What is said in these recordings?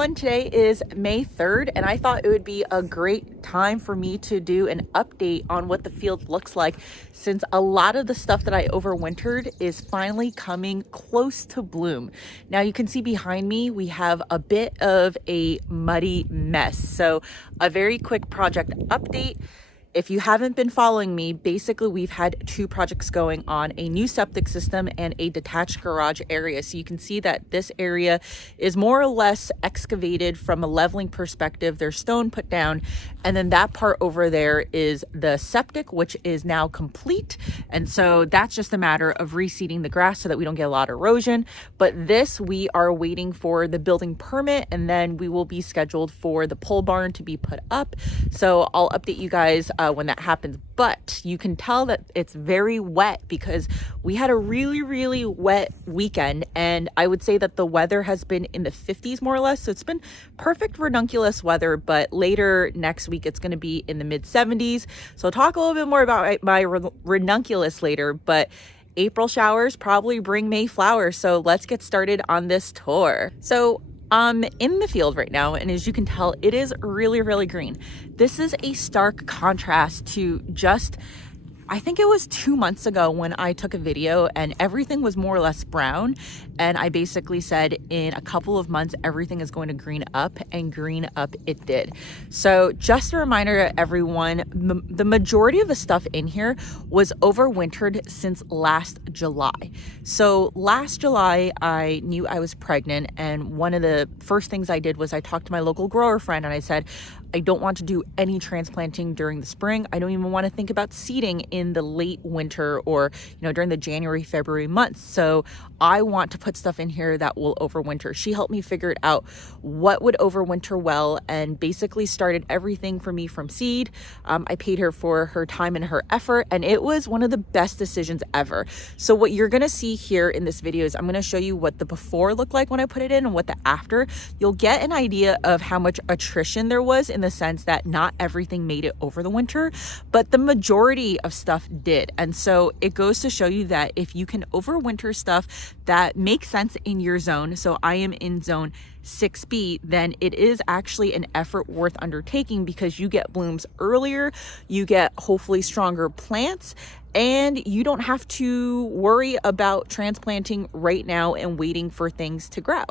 everyone. Today is May 3rd, and I thought it would be a great time for me to do an update on what the field looks like, since a lot of the stuff that I overwintered is finally coming close to bloom. Now you can see behind me, we have a bit of a muddy mess. So a very quick project update. If you haven't been following me, basically we've had two projects going on, a new septic system and a detached garage area. So you can see that this area is more or less excavated from a leveling perspective. There's stone put down, and then that part over there is the septic, which is now complete. And so that's just a matter of reseeding the grass so that we don't get a lot of erosion. But this, we are waiting for the building permit, and then we will be scheduled for the pole barn to be put up. So I'll update you guys when that happens. But you can tell that it's very wet because we had a really wet weekend, and I would say that the weather has been in the 50s more or less. So it's been perfect ranunculus weather, but later next week it's going to be in the mid 70s. So I'll talk a little bit more about my ranunculus later, but April showers probably bring May flowers. So let's get started on this tour. So in the field right now, and as you can tell, it is really green. This is a stark contrast to just, I think it was 2 months ago when I took a video and everything was more or less brown. And I basically said in a couple of months, everything is going to green up, and green up it did. So just a reminder to everyone, the majority of the stuff in here was overwintered since last July. So last July, I knew I was pregnant. And one of the first things I did was I talked to my local grower friend and I said, I don't want to do any transplanting during the spring. I don't even want to think about seeding in the late winter or, during the January, February months. So I want to put stuff in here that will overwinter. She helped me figure it out what would overwinter well, and basically started everything for me from seed. I paid her for her time and her effort, and it was one of the best decisions ever. So what you're going to see here in this video is I'm going to show you what the before looked like when I put it in and what the after. You'll get an idea of how much attrition there was, in the sense that not everything made it over the winter, but the majority of stuff did. And so it goes to show you that if you can overwinter stuff that makes sense in your zone, so I am in zone 6B, then it is actually an effort worth undertaking, because you get blooms earlier, you get hopefully stronger plants, and you don't have to worry about transplanting right now and waiting for things to grow.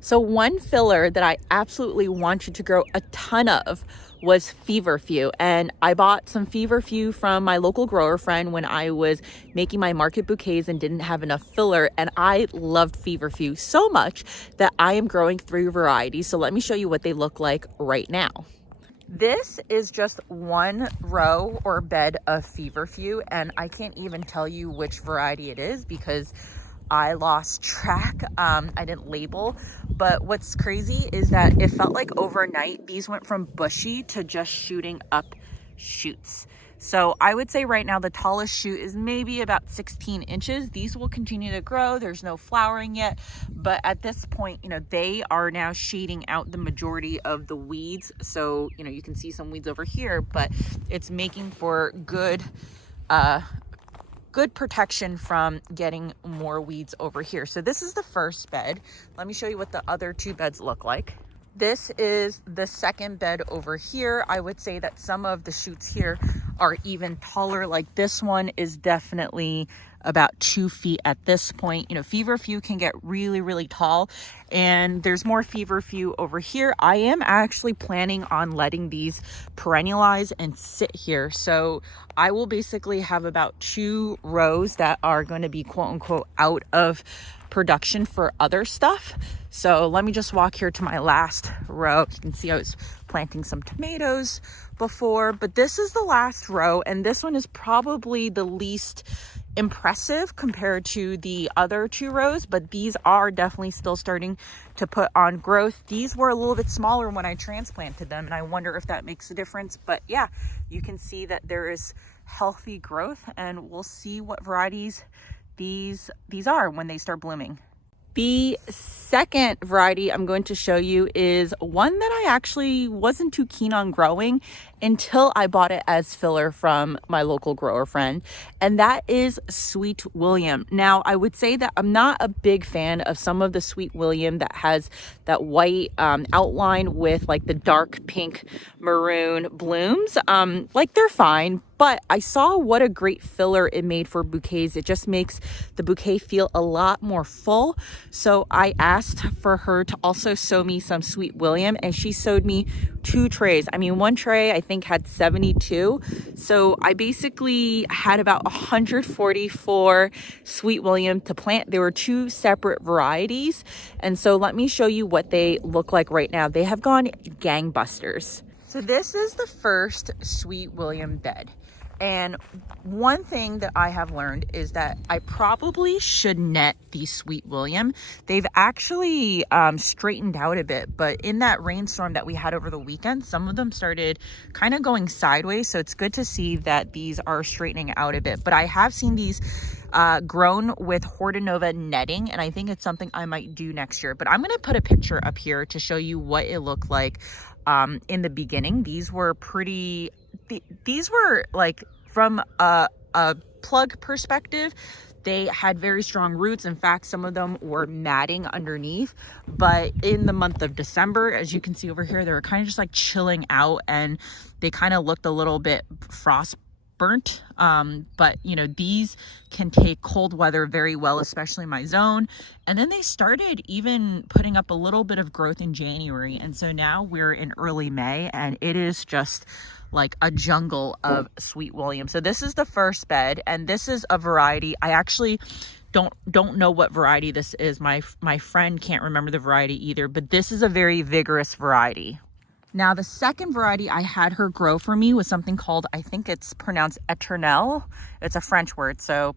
So one filler that I absolutely wanted to grow a ton of was Feverfew, and I bought some Feverfew from my local grower friend when I was making my market bouquets and didn't have enough filler, and I loved Feverfew so much that I am growing 3 varieties. So let me show you what they look like right now. This is just one row or bed of Feverfew, and I can't even tell you which variety it is because I lost track. I didn't label, but what's crazy is that it felt like overnight these went from bushy to just shooting up shoots. So I would say right now the tallest shoot is maybe about 16 inches. These will continue to grow. There's no flowering yet, but at this point, they are now shading out the majority of the weeds. So, you can see some weeds over here, but it's making for good protection from getting more weeds over here. So this is the first bed. Let me show you what the other 2 beds look like. This is the second bed over here. I would say that some of the shoots here are even taller. Like this one is definitely about 2 feet at this point. Feverfew can get really tall, and there's more Feverfew over here. I am actually planning on letting these perennialize and sit here. So I will basically have about 2 rows that are going to be quote unquote out of production for other stuff. So let me just walk here to my last row. You can see I was planting some tomatoes before, but this is the last row, and this one is probably the least impressive compared to the other 2 rows, but these are definitely still starting to put on growth. These were a little bit smaller when I transplanted them, and I wonder if that makes a difference. But yeah, you can see that there is healthy growth, and we'll see what varieties these are when they start blooming. The second variety I'm going to show you is one that I actually wasn't too keen on growing until I bought it as filler from my local grower friend, and that is Sweet William. Now, I would say that I'm not a big fan of some of the Sweet William that has that white outline with like the dark pink maroon blooms. Like they're fine, but I saw what a great filler it made for bouquets. It just makes the bouquet feel a lot more full. So I asked for her to also sew me some Sweet William, and she sewed me 2 trays. I mean, one tray I think had 72. So I basically had about 144 Sweet William to plant. There were 2 separate varieties. And so let me show you what they look like right now. They have gone gangbusters. So this is the first Sweet William bed. And one thing that I have learned is that I probably should net these Sweet William. They've actually straightened out a bit, but in that rainstorm that we had over the weekend, some of them started kind of going sideways. So it's good to see that these are straightening out a bit. But I have seen these grown with Hortanova netting, and I think it's something I might do next year. But I'm going to put a picture up here to show you what it looked like in the beginning. These were pretty... These were like, from a plug perspective, they had very strong roots. In fact, some of them were matting underneath. But in the month of December, as you can see over here, they were kind of just like chilling out, and they kind of looked a little bit frost burnt. But you know, these can take cold weather very well, especially my zone. And then they started even putting up a little bit of growth in January, and so now we're in early May, and it is just like a jungle of Sweet William. So this is the first bed, and this is a variety. I actually don't know what variety this is. My friend can't remember the variety either, but this is a very vigorous variety. Now, the second variety I had her grow for me was something called, I think it's pronounced Eternelle. It's a French word. So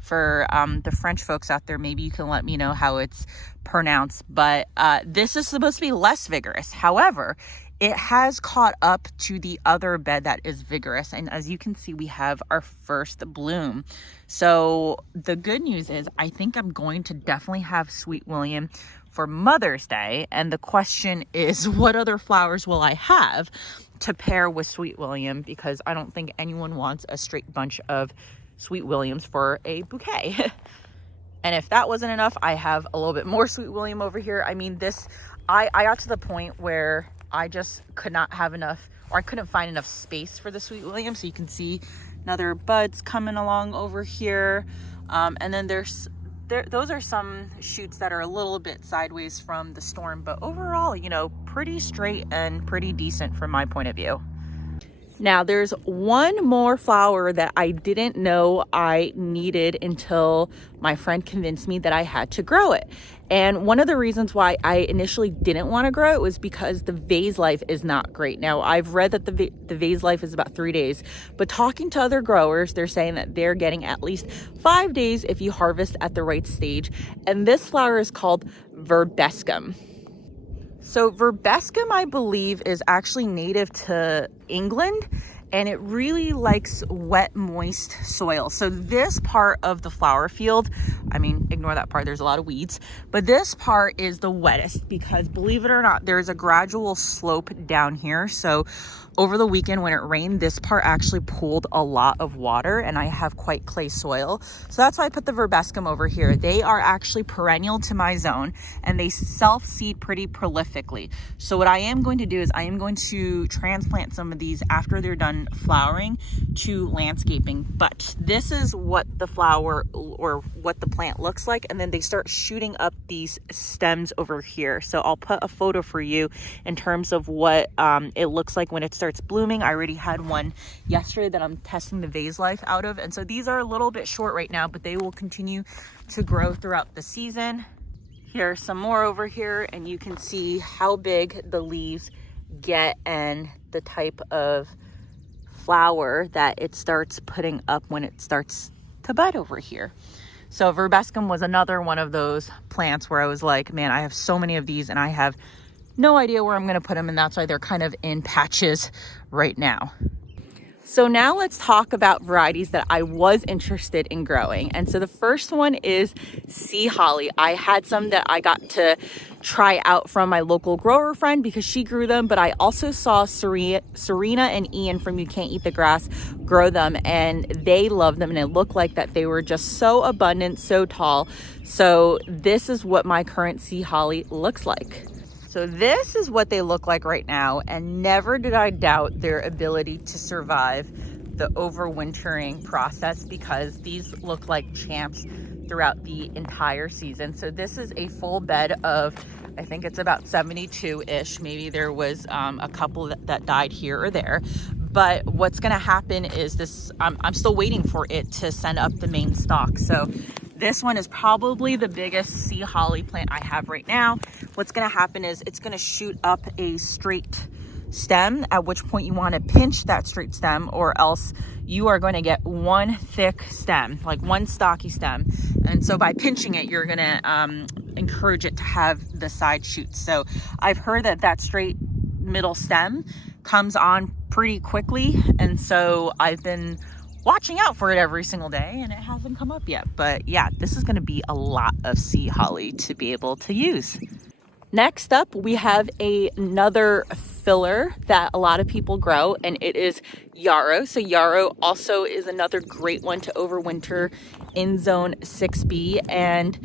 for the French folks out there, maybe you can let me know how it's pronounced. But this is supposed to be less vigorous. However, it has caught up to the other bed that is vigorous. And as you can see, we have our first bloom. So the good news is I think I'm going to definitely have Sweet William for Mother's Day. And the question is, what other flowers will I have to pair with Sweet William? Because I don't think anyone wants a straight bunch of Sweet Williams for a bouquet. And if that wasn't enough, I have a little bit more Sweet William over here. I mean, I got to the point where I just could not have enough, or I couldn't find enough space for the Sweet William. So you can see another buds coming along over here. And then those are some shoots that are a little bit sideways from the storm, but overall, you know, pretty straight and pretty decent from my point of view. Now, there's one more flower that I didn't know I needed until my friend convinced me that I had to grow it. And one of the reasons why I initially didn't want to grow it was because the vase life is not great. Now, I've read that the vase life is about 3 days, but talking to other growers, they're saying that they're getting at least 5 days if you harvest at the right stage. And this flower is called Verbascum. So Verbascum, I believe, is actually native to England, and it really likes wet, moist soil. So this part of the flower field, I mean, ignore that part, there's a lot of weeds, but this part is the wettest because, believe it or not, there's a gradual slope down here. So over the weekend when it rained, this part actually pooled a lot of water, and I have quite clay soil. So that's why I put the Verbascum over here. They are actually perennial to my zone, and they self-seed pretty prolifically. So what I am going to do is I am going to transplant some of these after they're done flowering to landscaping. But this is what the flower or what the plant looks like, and then they start shooting up these stems over here. So I'll put a photo for you in terms of what it looks like when it starts blooming. I already had one yesterday that I'm testing the vase life out of, and so these are a little bit short right now, but they will continue to grow throughout the season. Here are some more over here, and you can see how big the leaves get and the type of flower that it starts putting up when it starts to bud over here. So Verbascum was another one of those plants where I was like, man, I have so many of these and I have no idea where I'm going to put them, and that's why they're kind of in patches right now. So now let's talk about varieties that I was interested in growing. And so the first one is sea holly. I had some that I got to try out from my local grower friend because she grew them, but I also saw Serena and Ian from You Can't Eat the Grass grow them, and they love them, and it looked like that they were just so abundant, so tall. So this is what my current sea holly looks like. So this is what they look like right now, and never did I doubt their ability to survive the overwintering process because these look like champs throughout the entire season. So this is a full bed of, I think it's about 72-ish. Maybe there was a couple that died here or there. But what's gonna happen is this, I'm still waiting for it to send up the main stalk. So this one is probably the biggest sea holly plant I have right now. What's gonna happen is it's gonna shoot up a straight stem, at which point you wanna pinch that straight stem, or else you are gonna get one thick stem, like one stocky stem. And so by pinching it, you're gonna encourage it to have the side shoots. So I've heard that straight middle stem comes on pretty quickly. And so I've been watching out for it every single day, and it hasn't come up yet. But yeah, this is going to be a lot of sea holly to be able to use. Next up, we have another filler that a lot of people grow, and it is Yarrow. So Yarrow also is another great one to overwinter in zone 6B. And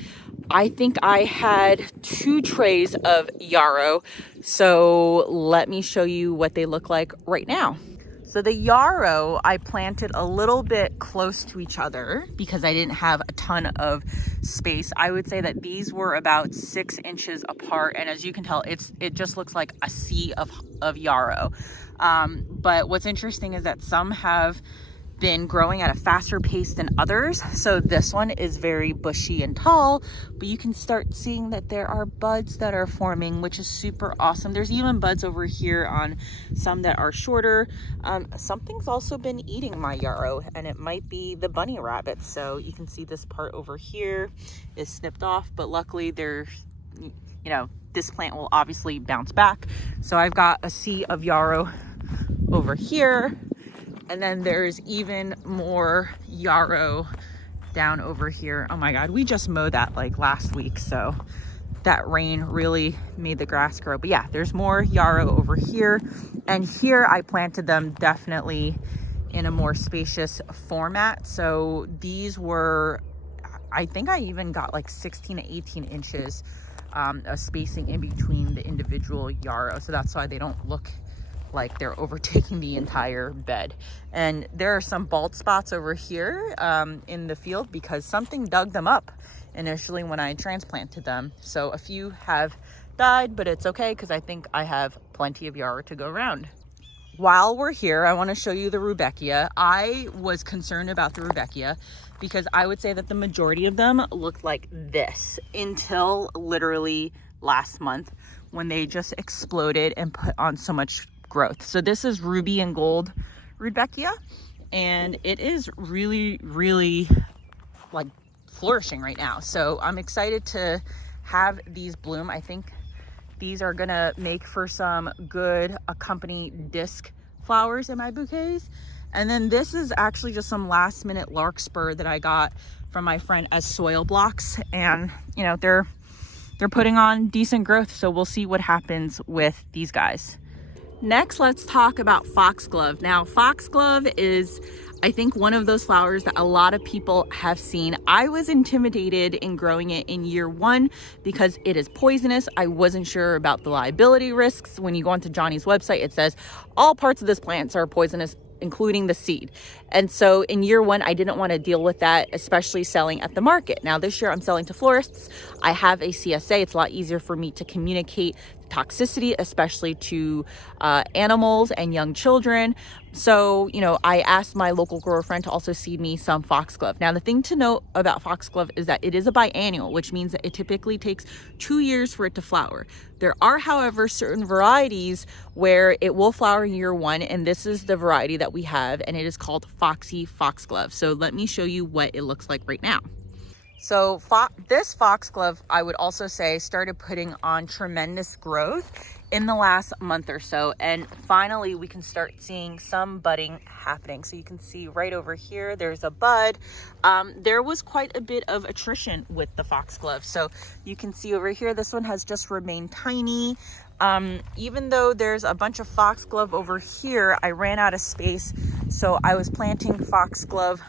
I think I had 2 trays of Yarrow. So let me show you what they look like right now. So the Yarrow, I planted a little bit close to each other because I didn't have a ton of space. I would say that these were about 6 inches apart. And as you can tell, it just looks like a sea of Yarrow. But what's interesting is that some have been growing at a faster pace than others. So this one is very bushy and tall, but you can start seeing that there are buds that are forming, which is super awesome. There's even buds over here on some that are shorter. Something's also been eating my Yarrow, and it might be the bunny rabbit. So you can see this part over here is snipped off, but luckily there's, you know, this plant will obviously bounce back. So I've got a sea of Yarrow over here. And then there's even more Yarrow down over here. Oh my God, we just mowed that like last week. So that rain really made the grass grow. But yeah, there's more Yarrow over here. And here I planted them definitely in a more spacious format. So these were, I think I even got like 16 to 18 inches of spacing in between the individual Yarrow. So that's why they don't look like they're overtaking the entire bed. And there are some bald spots over here in the field because something dug them up initially when I transplanted them. So a few have died, but it's okay because I think I have plenty of Yarrow to go around. While we're here, I want to show you the Rudbeckia. I was concerned about the Rudbeckia because I would say that the majority of them looked like this until literally last month when they just exploded and put on so much growth. So this is ruby and gold Rudbeckia, and it is really, really like flourishing right now. So I'm excited to have these bloom. I think these are gonna make for some good accompany disc flowers in my bouquets. And then this is actually just some last minute larkspur that I got from my friend as soil blocks, and you know, they're putting on decent growth. So we'll see what happens with these guys. Next, let's talk about Foxglove. Now, Foxglove is, I think, one of those flowers that a lot of people have seen. I was intimidated in growing it in year 1 because it is poisonous. I wasn't sure about the liability risks. When you go onto Johnny's website, it says all parts of this plant are poisonous, including the seed. And so in year 1, I didn't want to deal with that, especially selling at the market. Now this year I'm selling to florists. I have a CSA. It's a lot easier for me to communicate toxicity, especially to animals and young children. So, you know, I asked my local grower friend to also seed me some Foxglove. Now, the thing to note about Foxglove is that it is a biennial, which means that it typically takes 2 years for it to flower. There are, however, certain varieties where it will flower in year 1, and this is the variety that we have, and it is called Foxy Foxglove. So let me show you what it looks like right now. So this foxglove, I would also say, started putting on tremendous growth in the last month or so. And finally, we can start seeing some budding happening. So you can see right over here, there's a bud. There was quite a bit of attrition with the foxglove. So you can see over here, this one has just remained tiny. Even though there's a bunch of foxglove over here, I ran out of space. So I was planting foxglove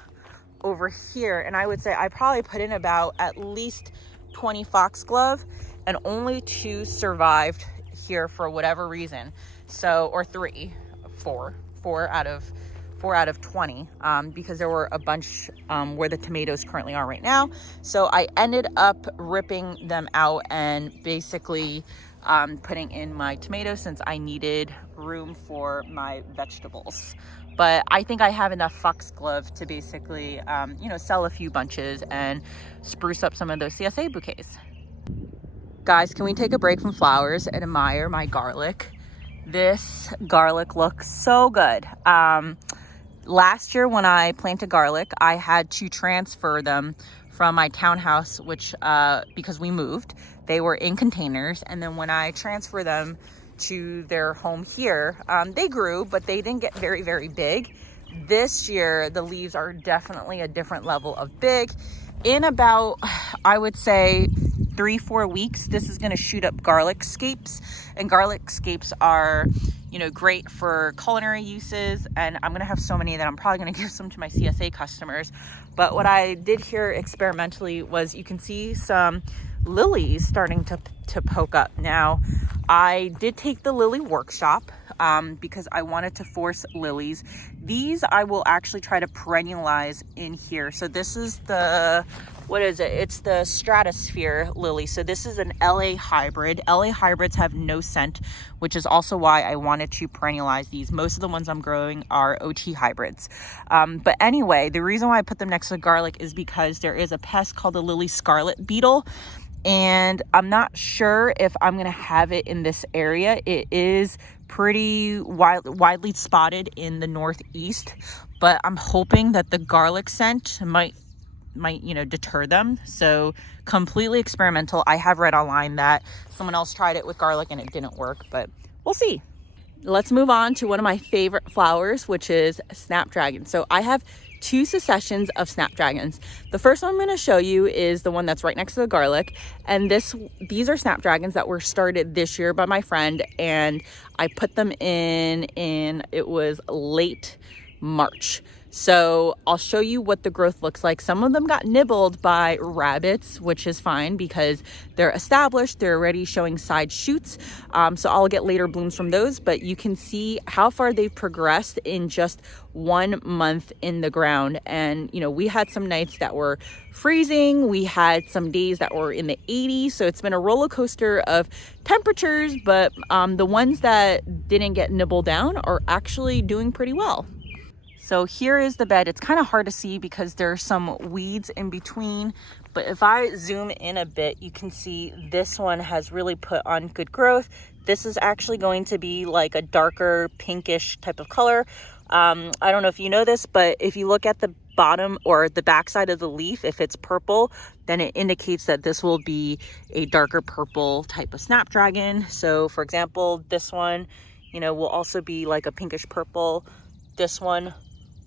over here, and I would say I probably put in about at least 20 foxglove, and only 2 survived here for whatever reason. So, or 4 out of 20, because there were a bunch where the tomatoes currently are right now. So I ended up ripping them out and basically putting in my tomatoes, since I needed room for my vegetables. But I think I have enough foxglove to basically, sell a few bunches and spruce up some of those CSA bouquets. Guys, can we take a break from flowers and admire my garlic? This garlic looks so good. Last year when I planted garlic, I had to transfer them from my townhouse, which because we moved, they were in containers. And then when I transferred them to their home here, they grew, but they didn't get very, very big. This year, the leaves are definitely a different level of big. In about, I would say, 3-4 weeks, this is going to shoot up garlic scapes. And garlic scapes are, great for culinary uses. And I'm going to have so many that I'm probably going to give some to my CSA customers. But what I did here experimentally was, you can see some lilies starting to poke up. Now, I did take the lily workshop because I wanted to force lilies. These I will actually try to perennialize in here. So this is the, what is it? It's the stratosphere lily. So this is an LA hybrid. LA hybrids have no scent, which is also why I wanted to perennialize these. Most of the ones I'm growing are OT hybrids. But anyway, the reason why I put them next to garlic is because there is a pest called the lily scarlet beetle. And I'm not sure if I'm going to have it in this area. It is pretty widely spotted in the Northeast, but I'm hoping that the garlic scent might deter them. So completely experimental. I have read online that someone else tried it with garlic and it didn't work, but we'll see. Let's move on to one of my favorite flowers, which is Snapdragon. So I have 2 successions of Snapdragons. The first one I'm going to show you is the one that's right next to the garlic. And these are Snapdragons that were started this year by my friend, and I put them in it was late March. So I'll show you what the growth looks like. Some of them got nibbled by rabbits, which is fine because they're established. They're already showing side shoots. So I'll get later blooms from those, but you can see how far they've progressed in just 1 month in the ground. And, we had some nights that were freezing. We had some days that were in the 80s. So it's been a roller coaster of temperatures, but the ones that didn't get nibbled down are actually doing pretty well. So here is the bed. It's kind of hard to see because there's some weeds in between, but if I zoom in a bit, you can see this one has really put on good growth. This is actually going to be like a darker pinkish type of color. I don't know if you know this, but if you look at the bottom or the backside of the leaf, if it's purple, then it indicates that this will be a darker purple type of Snapdragon. So for example, this one, will also be like a pinkish purple. This one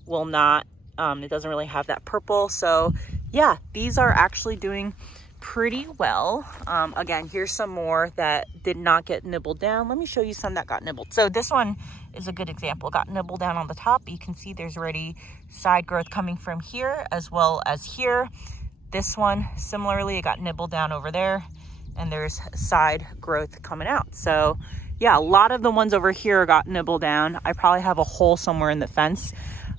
will not. It doesn't really have that purple. So yeah, these are actually doing pretty well. Again, here's some more that did not get nibbled down. Let me show you some that got nibbled. So this one is a good example. Got nibbled down on the top. You can see there's already side growth coming from here as well as here. This one, similarly, it got nibbled down over there, and there's side growth coming out. So yeah, a lot of the ones over here got nibbled down. I probably have a hole somewhere in the fence.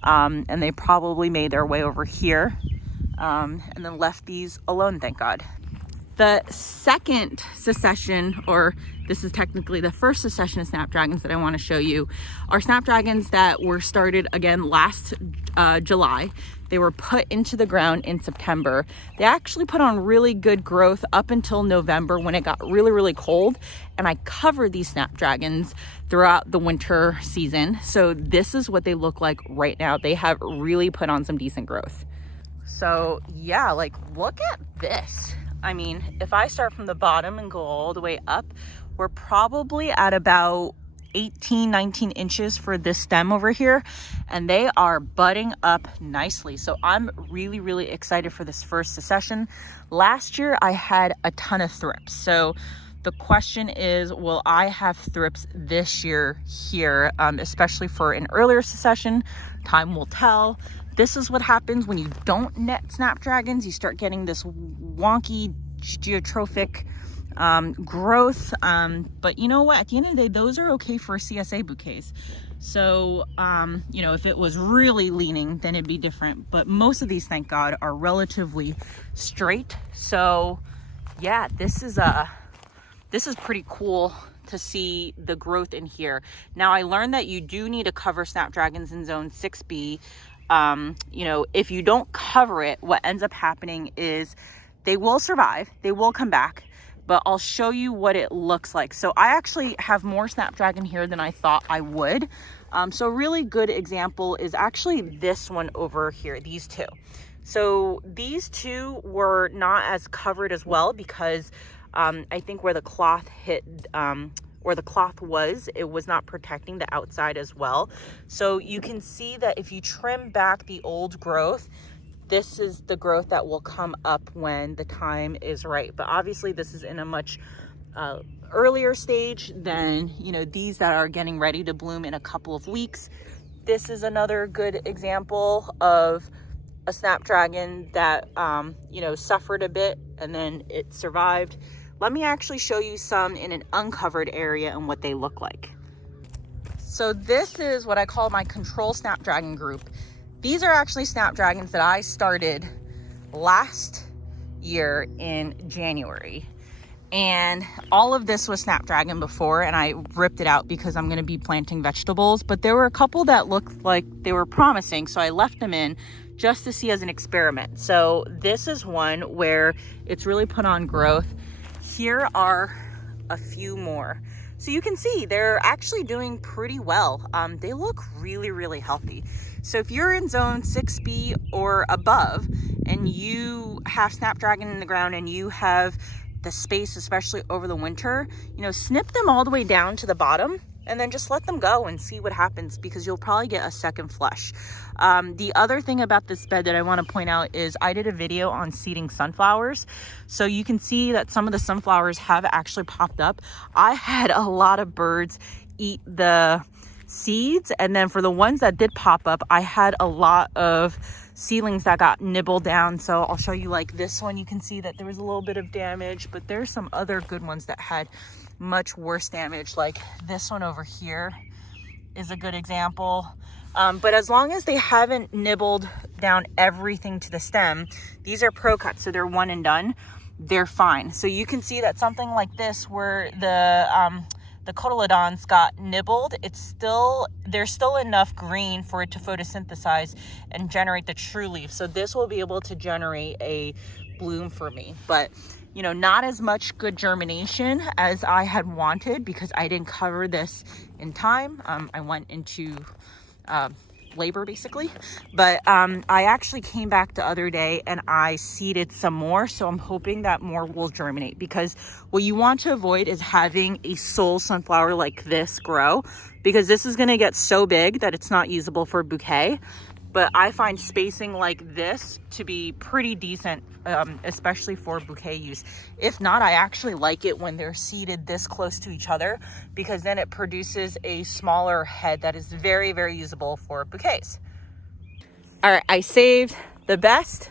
And they probably made their way over here and then left these alone, thank God. The second succession, or this is technically the first succession of Snapdragons that I want to show you, are Snapdragons that were started again last July. They were put into the ground in September. They actually put on really good growth up until November when it got really, really cold. And I covered these Snapdragons throughout the winter season. So this is what they look like right now. They have really put on some decent growth. So yeah, like look at this. I mean, if I start from the bottom and go all the way up, we're probably at about 18, 19 inches for this stem over here, and they are budding up nicely. So I'm really, really excited for this first succession. Last year I had a ton of thrips. So the question is, will I have thrips this year here, especially for an earlier succession? Time will tell. This is what happens when you don't net snapdragons. You start getting this wonky geotrophic growth. But you know what? At the end of the day, those are okay for CSA bouquets. So, you know, if it was really leaning, then it'd be different. But most of these, thank God, are relatively straight. So yeah, this is pretty cool to see the growth in here. Now I learned that you do need to cover snapdragons in zone 6B. You know, if you don't cover it, what ends up happening is they will survive, they will come back, but I'll show you what it looks like. So I actually have more snapdragon here than I thought I would. So a really good example is actually this one over here, these two. So these two were not as covered as well because I think where the cloth hit, where the cloth was, it was not protecting the outside as well. So you can see that if you trim back the old growth, this is the growth that will come up when the time is right. But obviously this is in a much earlier stage than, you know, these that are getting ready to bloom in a couple of weeks. This is another good example of a snapdragon that, you know, suffered a bit and then it survived. Let me actually show you some in an uncovered area and what they look like. So this is what I call my control snapdragon group. These are actually snapdragons that I started last year in January. And all of this was snapdragon before, and I ripped it out because I'm gonna be planting vegetables. But there were a couple that looked like they were promising, so I left them in just to see as an experiment. So this is one where it's really put on growth. Here are a few more. So you can see they're actually doing pretty well. They look really, really healthy. So if you're in zone 6B or above and you have snapdragon in the ground and you have the space, especially over the winter, you know, snip them all the way down to the bottom and then just let them go and see what happens, because you'll probably get a second flush. The other thing about this bed that I want to point out is I did a video on seeding sunflowers. So you can see that some of the sunflowers have actually popped up. I had a lot of birds eat the seeds, and then for the ones that did pop up, I had a lot of seedlings that got nibbled down. So I'll show you, like this one, you can see that there was a little bit of damage, but there's some other good ones that had much worse damage. Like this one over here is a good example. But as long as they haven't nibbled down everything to the stem, these are pro cuts, so they're one and done, they're fine. So you can see that something like this where the cotyledons got nibbled, there's still enough green for it to photosynthesize and generate the true leaf. So this will be able to generate a bloom for me. But you know, not as much good germination as I had wanted because I didn't cover this in time. I went into labor basically, but I actually came back the other day and I seeded some more, so I'm hoping that more will germinate, because what you want to avoid is having a sole sunflower like this grow, because this is going to get so big that it's not usable for a bouquet. But I find spacing like this to be pretty decent, especially for bouquet use. If not, I actually like it when they're seeded this close to each other, because then it produces a smaller head that is very, very usable for bouquets. All right, I saved the best,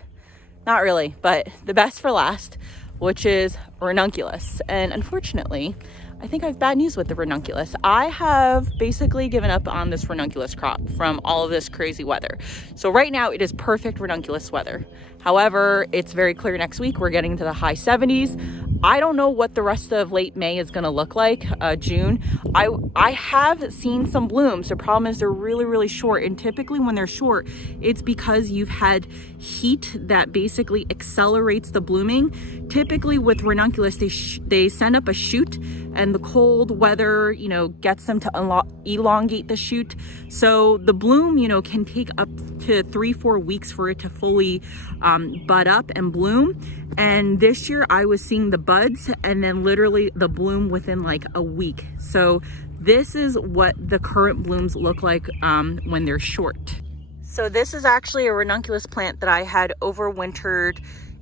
not really, but the best for last, which is Ranunculus. And unfortunately, I think I have bad news with the Ranunculus. I have basically given up on this Ranunculus crop from all of this crazy weather. So right now it is perfect Ranunculus weather. However, it's very clear next week. We're getting to the high 70s. I don't know what the rest of late May is going to look like, June. I have seen some blooms. The problem is they're really, really short. And typically when they're short, it's because you've had heat that basically accelerates the blooming. Typically with Ranunculus, they send up a shoot, and the cold weather, you know, gets them to elongate the shoot. So the bloom, you know, can take up to 3-4 weeks for it to fully bud up and bloom. And this year I was seeing the buds and then literally the bloom within like a week. So this is what the current blooms look like when they're short. So this is actually a ranunculus plant that I had overwintered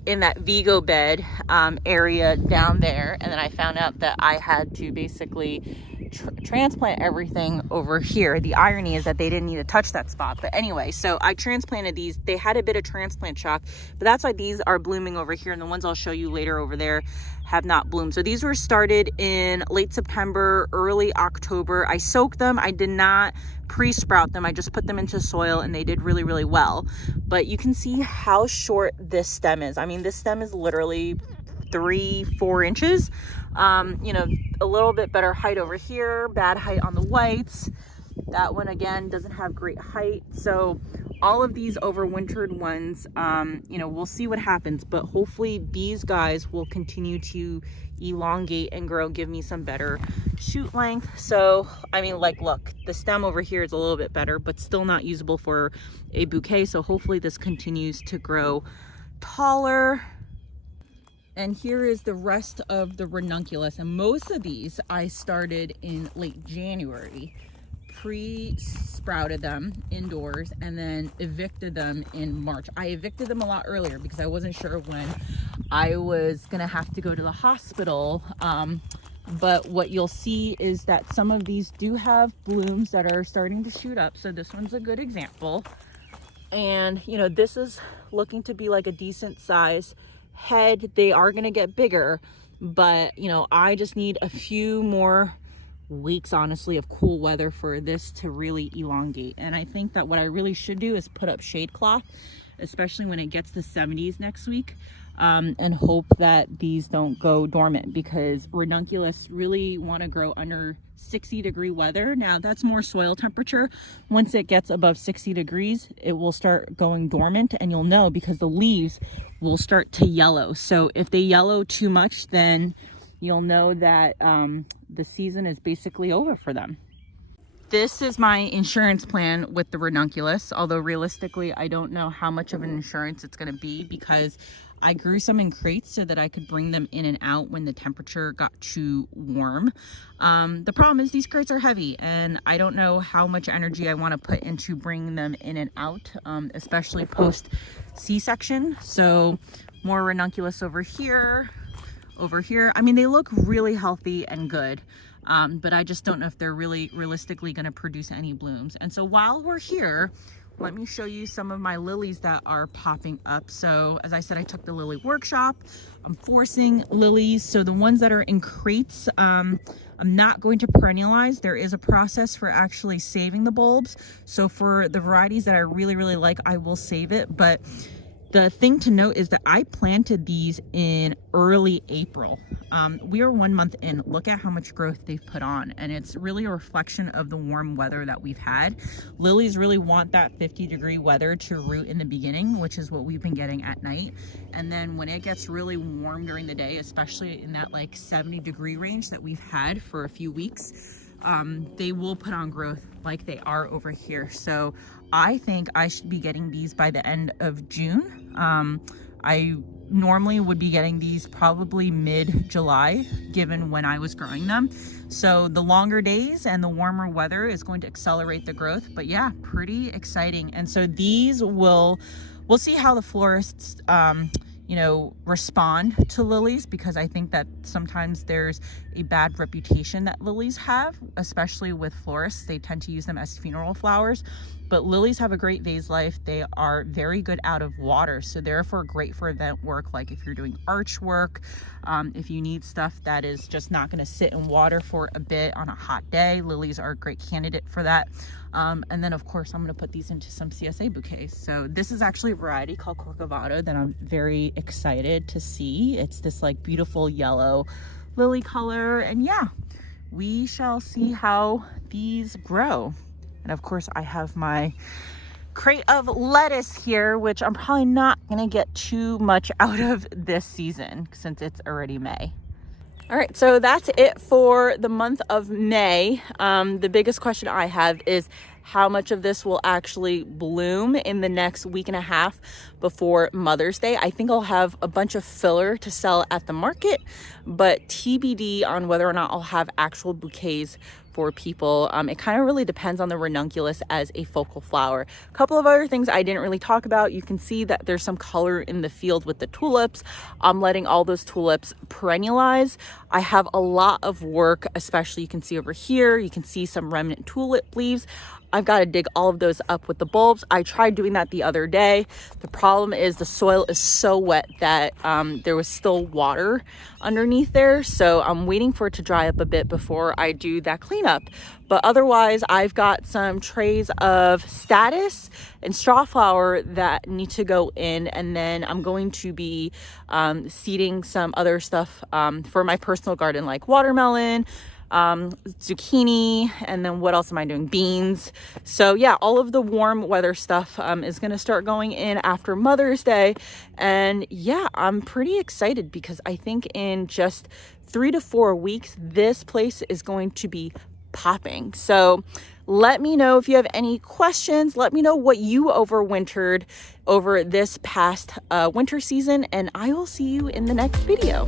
in that Vigo bed area down there. And then I found out that I had to basically transplant everything over here. The irony is that they didn't need to touch that spot. But anyway, so I transplanted these. They had a bit of transplant shock, but that's why these are blooming over here. And the ones I'll show you later over there have not bloomed. So these were started in late September, early October. I soaked them. I did not pre-sprout them. I just put them into soil and they did really, really well. But you can see how short this stem is. I mean, this stem is literally 3-4 inches. You know, a little bit better height over here, bad height on the whites. That one again doesn't have great height. So all of these overwintered ones, you know, we'll see what happens, but hopefully these guys will continue to elongate and grow, give me some better shoot length. So I mean, like, look, the stem over here is a little bit better, but still not usable for a bouquet. So hopefully this continues to grow taller. And here is the rest of the ranunculus. And most of these I started in late January, pre-sprouted them indoors and then evicted them in March. I evicted them a lot earlier because I wasn't sure when I was gonna have to go to the hospital. But what you'll see is that some of these do have blooms that are starting to shoot up. So this one's a good example. And you know, this is looking to be like a decent size head. They are going to get bigger, but you know, I just need a few more weeks honestly of cool weather for this to really elongate. And I think that what I really should do is put up shade cloth, especially when it gets to 70s next week, and hope that these don't go dormant, because ranunculus really want to grow under 60-degree weather. Now that's more soil temperature. Once it gets above 60 degrees, it will start going dormant, and you'll know because the leaves will start to yellow. So if they yellow too much, then you'll know that the season is basically over for them. This is my insurance plan with the ranunculus, although realistically I don't know how much of an insurance it's going to be, because I grew some in crates so that I could bring them in and out when the temperature got too warm. The problem is these crates are heavy, and I don't know how much energy I want to put into bringing them in and out, especially post C-section. So more ranunculus over here. I mean, they look really healthy and good, but I just don't know if they're really realistically going to produce any blooms. And so while we're here, let me show you some of my lilies that are popping up. So as I said, I took the lily workshop. I'm forcing lilies. So the ones that are in crates, I'm not going to perennialize. There is a process for actually saving the bulbs. So for the varieties that I really, really like, I will save it. But the thing to note is that I planted these in early April. We are 1 month in. Look at how much growth they've put on, and it's really a reflection of the warm weather that we've had. Lilies really want that 50-degree weather to root in the beginning, which is what we've been getting at night. And then when it gets really warm during the day, especially in that like 70-degree range that we've had for a few weeks, they will put on growth like they are over here. So I think I should be getting these by the end of June. I normally would be getting these probably mid-July, given when I was growing them. So the longer days and the warmer weather is going to accelerate the growth. But yeah, pretty exciting. And so these we'll see how the florists you know, respond to lilies, because I think that sometimes there's a bad reputation that lilies have, especially with florists. They tend to use them as funeral flowers. But lilies have a great vase life. They are very good out of water, so therefore great for event work, like if you're doing arch work, if you need stuff that is just not going to sit in water for a bit on a hot day. Lilies are a great candidate for that. And then of course I'm going to put these into some CSA bouquets. So this is actually a variety called Corcovado that I'm very excited to see. It's this like beautiful yellow lily color, and yeah, we shall see how these grow. And of course I have my crate of lettuce here, which I'm probably not gonna get too much out of this season since it's already May. All right, so that's it for the month of May. The biggest question I have is how much of this will actually bloom in the next week and a half before Mother's Day. I think I'll have a bunch of filler to sell at the market, but TBD on whether or not I'll have actual bouquets for people. It kind of really depends on the ranunculus as a focal flower. A couple of other things I didn't really talk about. You can see that there's some color in the field with the tulips. I'm letting all those tulips perennialize. I have a lot of work, especially you can see over here, you can see some remnant tulip leaves. I've got to dig all of those up with the bulbs. I tried doing that the other day. The problem is the soil is so wet that there was still water underneath there. So I'm waiting for it to dry up a bit before I do that cleanup. But otherwise, I've got some trays of status and straw flower that need to go in. And then I'm going to be seeding some other stuff for my personal garden, like watermelon, zucchini, and then what else am I doing? Beans. So yeah, all of the warm weather stuff is going to start going in after Mother's Day. And yeah, I'm pretty excited because I think in just 3 to 4 weeks, this place is going to be popping. So let me know if you have any questions. Let me know what you overwintered over this past winter season, and I will see you in the next video.